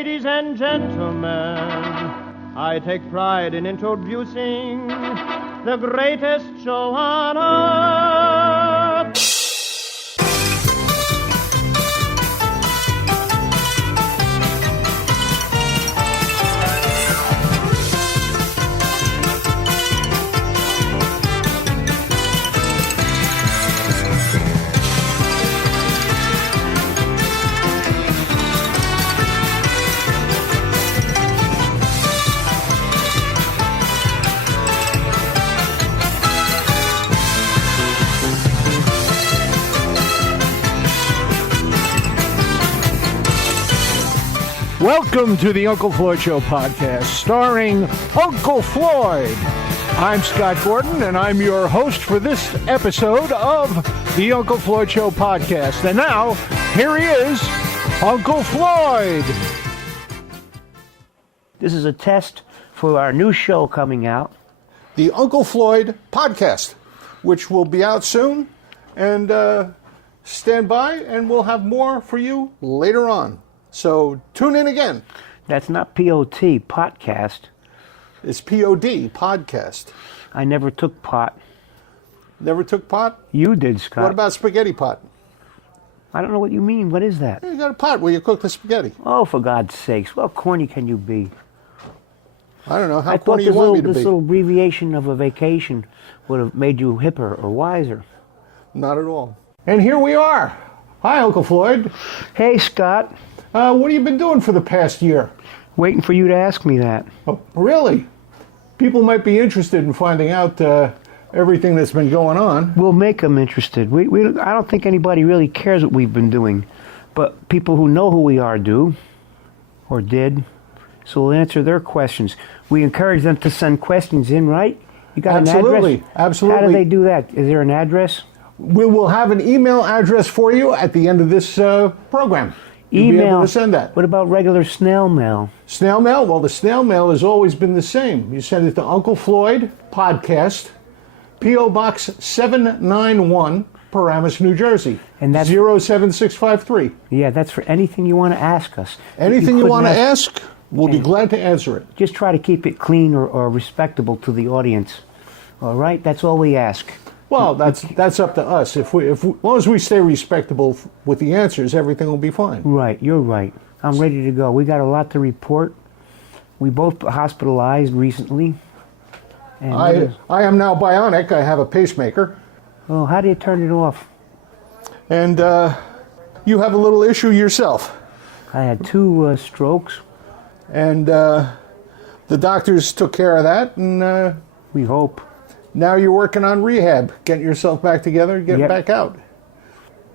Ladies and gentlemen, I take pride in introducing the greatest show on earth. Welcome to the Uncle Floyd Show podcast, starring Uncle Floyd. I'm Scott Gordon, and I'm your host for this episode of the Uncle Floyd Show podcast. And now, here he is, Uncle Floyd. This is a test for our new show coming out. The Uncle Floyd podcast, which will be out soon. And stand by, and we'll have more for you later on. So tune in again. That's not P-O-T, podcast. It's P-O-D, podcast. I never took pot. Never took pot? You did, Scott. What about spaghetti pot? I don't know what you mean. What is that? You got a pot where you cook the spaghetti. Oh, for God's sakes. Well, corny can you be? I don't know. How I corny thought you want me to this be? little abbreviation of a vacation would have made you hipper or wiser. Not at all. And here we are. Hi, Uncle Floyd. Hey, Scott. What have you been doing for the past year? Waiting for you to ask me that. Oh, really? People might be interested in finding out everything that's been going on. We'll make them interested. I don't think anybody really cares what we've been doing. But people who know who we are do, or did, so we'll answer their questions. We encourage them to send questions in, right? You got an address? Absolutely. How do they do that? Is there an address? We will have an email address for you at the end of this program. You'll be able to send that. What about regular snail mail? Snail mail? Well, the snail mail has always been the same. You send it to Uncle Floyd Podcast, P.O. Box 791, Paramus, New Jersey. And that's 07653. Yeah, that's for anything you want to ask us. Anything you want to ask, we'll be glad to answer it. Just try to keep it clean or respectable to the audience. All right? That's all we ask. Well, that's up to us. As long as we stay respectable with the answers, everything will be fine. Right, you're right. I'm ready to go. We got a lot to report. We both hospitalized recently. And I am now bionic. I have a pacemaker. Oh, how do you turn it off? And you have a little issue yourself. I had 2 strokes. And the doctors took care of that, and we hope. Now you're working on rehab, getting yourself back together, getting back out.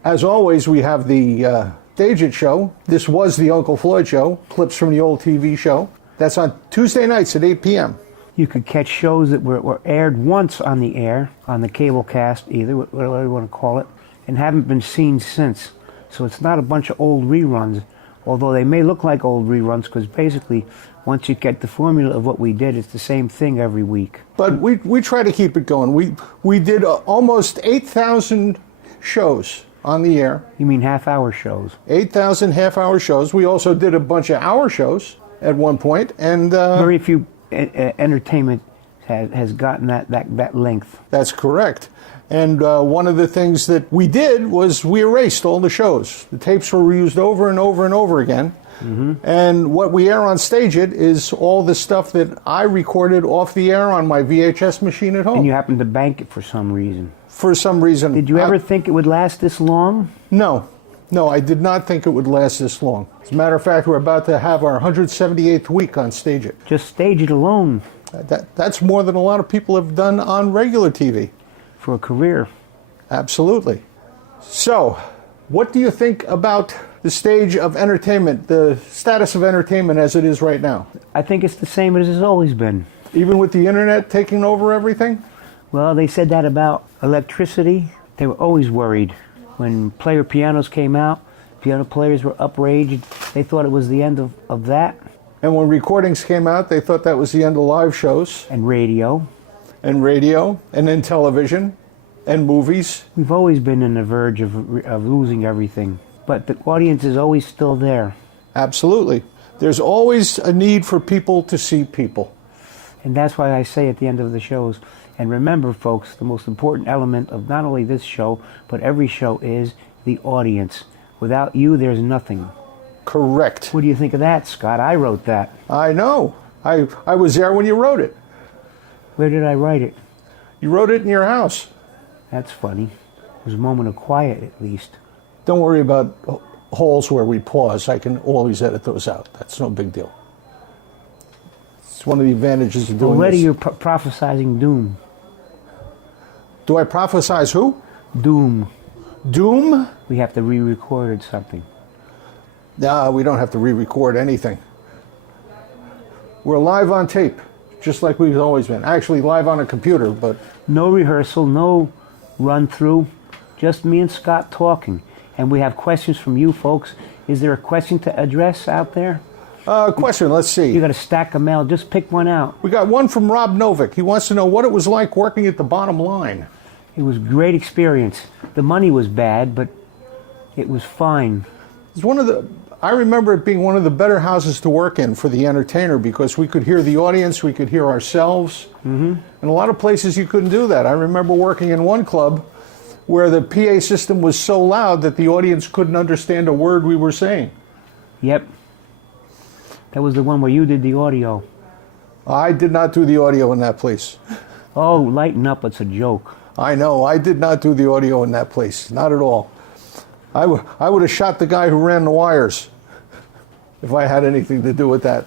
As always, we have the Stage It show. This was the Uncle Floyd show, clips from the old TV show. That's on Tuesday nights at 8 p.m. You could catch shows that were aired once on the air, on the cable cast, either, whatever you want to call it, and haven't been seen since. So it's not a bunch of old reruns, although they may look like old reruns, because basically, once you get the formula of what we did, it's the same thing every week. But we try to keep it going. We did almost 8,000 shows on the air. You mean half-hour shows? 8,000 half-hour shows. We also did a bunch of hour shows at one point, and very few entertainment has gotten that length. That's correct. And one of the things that we did was we erased all the shows. The tapes were reused over and over and over again. Mm-hmm. And what we air on Stage It is all the stuff that I recorded off the air on my VHS machine at home. And you happened to bank it for some reason. For some reason. Did you ever think it would last this long? No. No, I did not think it would last this long. As a matter of fact, we're about to have our 178th week on Stage It. Just Stage It alone. That's more than a lot of people have done on regular TV. For a career. Absolutely. So, what do you think about the stage of entertainment, the status of entertainment as it is right now? I think it's the same as it's always been. Even with the internet taking over everything? Well, they said that about electricity. They were always worried. When player pianos came out, piano players were outraged. They thought it was the end of that. And when recordings came out, they thought that was the end of live shows. And radio. And radio, and then television, and movies. We've always been on the verge of losing everything. But the audience is always still there. Absolutely. There's always a need for people to see people. And that's why I say at the end of the shows, and remember, folks, the most important element of not only this show, but every show is the audience. Without you, there's nothing. Correct. What do you think of that, Scott? I wrote that. I know. I was there when you wrote it. Where did I write it? You wrote it in your house. That's funny. It was a moment of quiet, at least. Don't worry about holes where we pause. I can always edit those out. That's no big deal. It's one of the advantages of doing Already this. you're prophesizing doom. Do I prophesize who? Doom. Doom? We have to re-record something. No, we don't have to re-record anything. We're live on tape, just like we've always been. Actually, live on a computer, but... No rehearsal, no run-through, just me and Scott talking. And we have questions from you folks. Is there a question to address out there? Question, let's see. You got a stack of mail, just pick one out. We got one from Rob Novick. He wants to know what it was like working at the bottom line. It was a great experience. The money was bad, but it was fine. It's one of the... I remember it being one of the better houses to work in for the entertainer because we could hear the audience, we could hear ourselves. Mm-hmm. In a lot of places you couldn't do that. I remember working in one club where the PA system was so loud that the audience couldn't understand a word we were saying. Yep. That was the one where you did the audio. I did not do the audio in that place. Oh, lighten up, it's a joke. I know, I did not do the audio in that place. Not at all. I would have shot the guy who ran the wires if I had anything to do with that.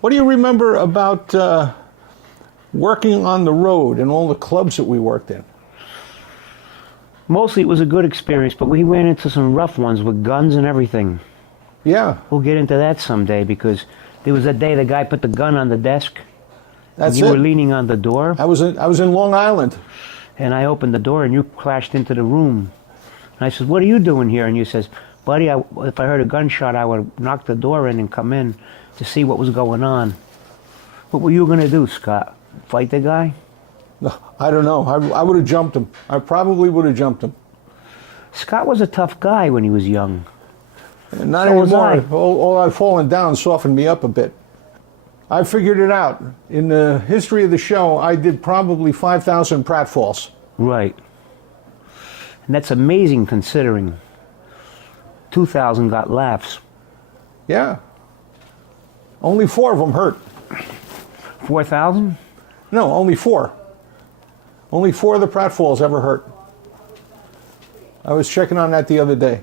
What do you remember about working on the road and all the clubs that we worked in? Mostly it was a good experience, but we ran into some rough ones with guns and everything. Yeah. We'll get into that someday because there was that day the guy put the gun on the desk. That's and you it. were leaning on the door. I was in Long Island. And I opened the door and you crashed into the room. And I said, what are you doing here? And you says, buddy, if I heard a gunshot, I would knock the door in and come in to see what was going on. What were you going to do, Scott? Fight the guy? I don't know. I would have jumped him. I probably would have jumped him. Scott was a tough guy when he was young. And not So was anymore. I. All I've fallen down softened me up a bit. I figured it out. In the history of the show, I did probably 5,000 pratfalls. Right. And that's amazing considering 2,000 got laughs. Yeah. Only 4 of them hurt. 4,000? No, only 4. Only 4 of the pratfalls ever hurt. I was checking on that the other day.